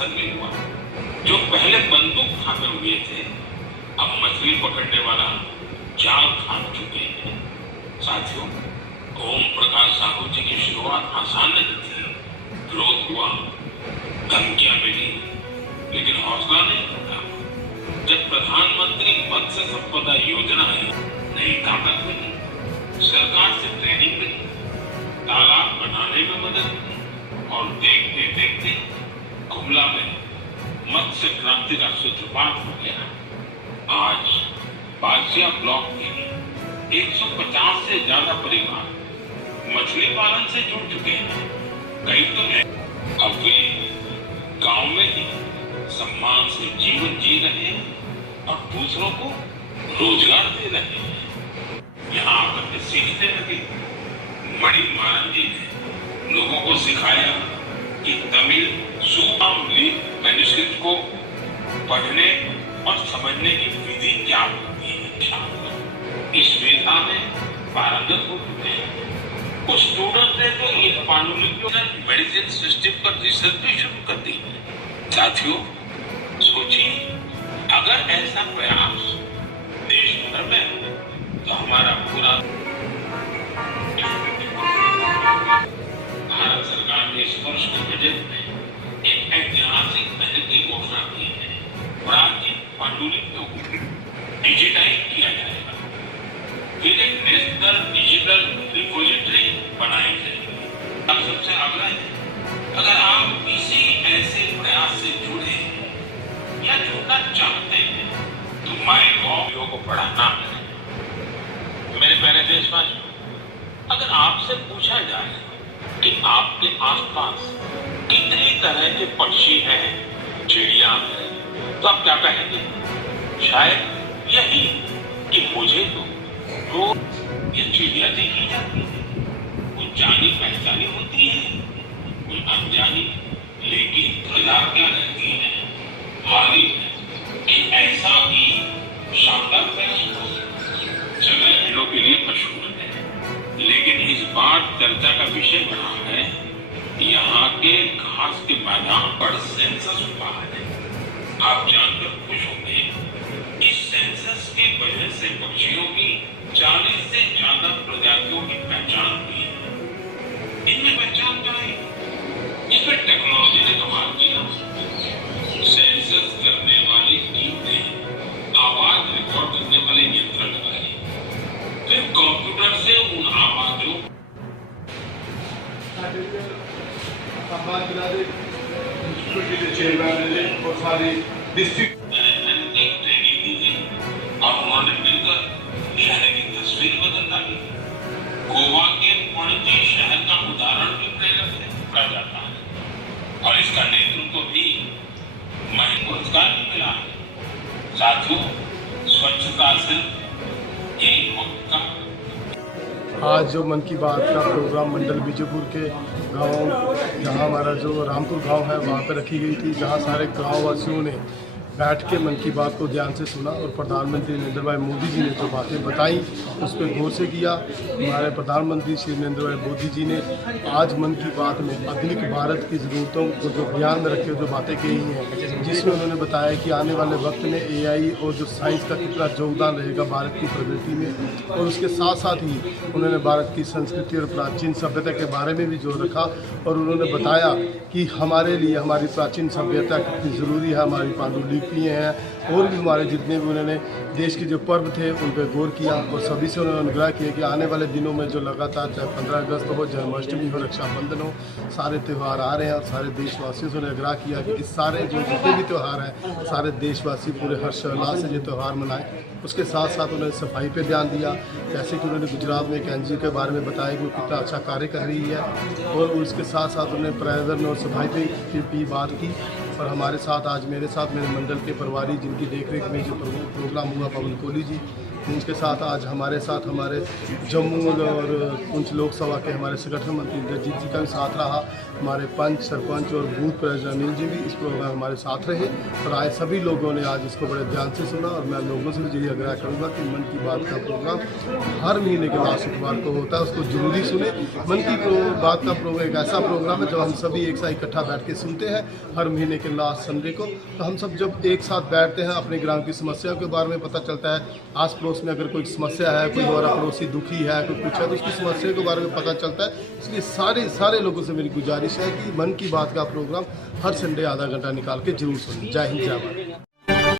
असर भी हुआ। जो पहले बंदूक थामे हुए थे अब मछली पकड़ने वाला जाल थाम चुके हैं। साथियों, ओम प्रकाश साहू जी की शुरुआत आसान नहीं थी। विरोध हुआ, धमकियां मिली, लेकिन हौसला नहीं टूटा। जब प्रधानमंत्री मत्स्य संपदा योजना आई, नई ताकत मिली, सरकार से ट्रेनिंग मिली, तालाब बनाने में मदद मिली और देखते देखते गुमला में मत्स्य क्रांति का सूत्रपात हो गया। आज बासिया ब्लॉक के 150 से ज्यादा परिवार मछली पालन से जुड़ चुके हैं। कई तो अब वे गांव में ही सम्मान से जीवन जी रहे हैं और दूसरों को रोजगार दे रहे हैं। यहाँ आकर के सीखने लगे। मणि मारन जी ने लोगों को सिखाया कि तमिल सुपाम लीफ मैन्युस्क्रिप्ट को पढ़ने और समझने की विधि क्या होती है। इस विधा में पारंगत हो चुके हैं। कुछ स्टूडेंट ने तो इन पांडुलिपियों ने मेडिसिन सिस्टम पर रिसर्च भी शुरू कर दी है। साथियों, सोचिए, अगर ऐसा प्रयास देश भर में हो तो हमारा पूरा भारत सरकार ने इस वर्ष के बजट में एक ऐतिहासिक पहल की घोषणा की है। प्राचीन पांडुलिपियों को डिजिटाइज किया जाएगा, फिर एक नेशनल डिजिटल रिपोजिटरी बनाई जाएगी। अब सबसे आग्रह है, अगर आप किसी ऐसे प्रयास से जुड़े या जुड़ना चाहते हैं तो माय को पढ़ाना है। मेरे प्यारे देशवासियों, अगर आपसे पूछा जाए कि आपके आसपास कितनी तरह के पक्षी हैं, चिड़िया हैं, तो आप क्या कहेंगे? शायद यही कि मुझे तो रोज ये चिड़िया देखी जाती है। कुछ जानी पहचानी होती है, कुछ अनजानी, लेकिन प्रजा क्या रहती है, हारी है कि ऐसा ही शानदार प्रयास जगह हिलों के लिए मशहूर है। लेकिन इस बार चर्चा का विषय बना है यहाँ के घास के मैदान पर सेंसस हुआ है। आप जानकर खुश होंगे, इस सेंसस की वजह से पक्षियों की 40 से ज्यादा प्रजातियों की पहचान हुई है। इनमें पहचान क्या है? इसमें टेक्नोलॉजी ने कमाल किया। सेंसस करने वाली टीम ने आवाज रिकॉर्ड करने वाले यंत्र लगाए, फिर कंप्यूटर से उन आवाजों चेयरमैन और सारी डिस्ट्रिक्ट ट्रेनिंग दी गई और उन्होंने मिलकर शहर की तस्वीर बदल डाली। गोवा के पणजी शहर का उदाहरण भी प्रेरक है जाता है और इसका नेतृत्व भी महिला पुरस्कार भी मिला है। साथियों, स्वच्छता सिर्फ एक वक्त का आज जो मन की बात का प्रोग्राम मंडल बीजेपुर के गांव, जहां हमारा जो रामपुर गांव है, वहां पर रखी गई थी, जहां सारे गांव वासियों ने बैठ के मन की बात को ध्यान से सुना और प्रधानमंत्री नरेंद्र भाई मोदी जी ने जो बातें बताई उस पर गौर से किया। हमारे प्रधानमंत्री श्री नरेंद्र भाई मोदी जी ने आज मन की बात में आधुनिक भारत की ज़रूरतों को जो ध्यान में रखे जो बातें कही हैं, जिसमें उन्होंने बताया कि आने वाले वक्त में AI और जो साइंस का कितना योगदान रहेगा भारत की प्रगति में, और उसके साथ साथ ही उन्होंने भारत की संस्कृति और प्राचीन सभ्यता के बारे में भी जोर रखा और उन्होंने बताया कि हमारे लिए हमारी प्राचीन सभ्यता कितनी ज़रूरी है, हमारी पांडुलिपि हैं और भी हमारे जितने भी उन्होंने देश के जो पर्व थे उन पर गौर किया और सभी से उन्होंने अनुग्रह किया कि आने वाले दिनों में जो लगातार चाहे 15 अगस्त हो, जन्माष्टमी हो, रक्षाबंधन हो, सारे त्यौहार आ रहे हैं और सारे देशवासियों से उन्होंने आग्रह किया कि इस सारे जो जितने भी त्यौहार हैं सारे देशवासी पूरे हर्षोल्लास से ये त्यौहार मनाएं। उसके साथ साथ उन्होंने सफाई पे ध्यान दिया, जैसे कि उन्होंने गुजरात में एक NGO के बारे में बताया कि वो कितना अच्छा कार्य कर रही है, और उसके साथ साथ उन्होंने पर्यावरण और सफाई पे भी बात की। और हमारे साथ आज मेरे साथ मेरे मंडल के प्रभारी जिनकी देखरेख में जो प्रोग्राम हुआ, पवन कोहली जी, उनके साथ आज हमारे साथ हमारे जम्मू और पुंछ लोकसभा के हमारे संगठन मंत्री इंद्रजीत जी का भी साथ रहा। हमारे पंच, सरपंच और बूथ प्रेसिडेंट अनिल जी भी इस प्रोग्राम हमारे साथ रहे और आए सभी लोगों ने आज इसको बड़े ध्यान से सुना। और मैं लोगों से भी यही आग्रह करूँगा कि मन की बात का प्रोग्राम हर महीने के लास्ट शुक्रवार को होता है, उसको जरूरी सुने। मन की बात का प्रोग्राम एक ऐसा प्रोग्राम है जब हम सभी एक साथ इकट्ठा बैठ के सुनते हैं हर महीने के लास्ट संडे को। तो हम सब जब एक साथ बैठते हैं अपने ग्राम की समस्याओं के बारे में पता चलता है, आस पड़ोस में अगर कोई समस्या है, कोई हमारा पड़ोसी दुखी है, कोई कुछ है, तो उसकी समस्या के बारे में पता चलता है। इसलिए सारे लोगों से मेरी गुजारिश है कि मन की बात का प्रोग्राम हर संडे आधा घंटा निकाल के जरूर सुनें। जय हिंद, जय भारत।